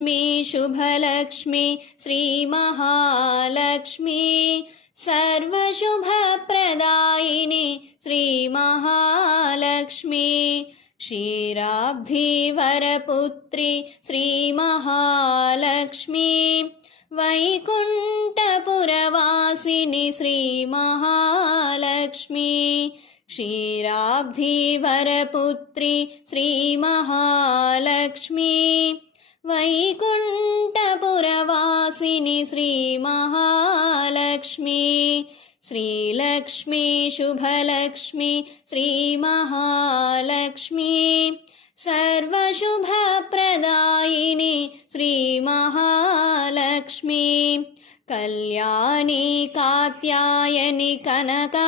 Shubhalakshmi Sri Mahalakshmi सर्वशुभप्रदायिनी Sri Mahalakshmi क्षीराब्धिवरपुत्री Sri Mahalakshmi वैकुण्ठपुरवासिनी Sri Mahalakshmi क्षीराब्धिवरपुत्री Sri Mahalakshmi वैकुण्ठपुरवासिनी Sri Mahalakshmi Srilakshmi Shubhalakshmi Sri Mahalakshmi सर्वशुभप्रदायिनी Sri Mahalakshmi Kalyani Katyayani कनकमहालक्ष्मी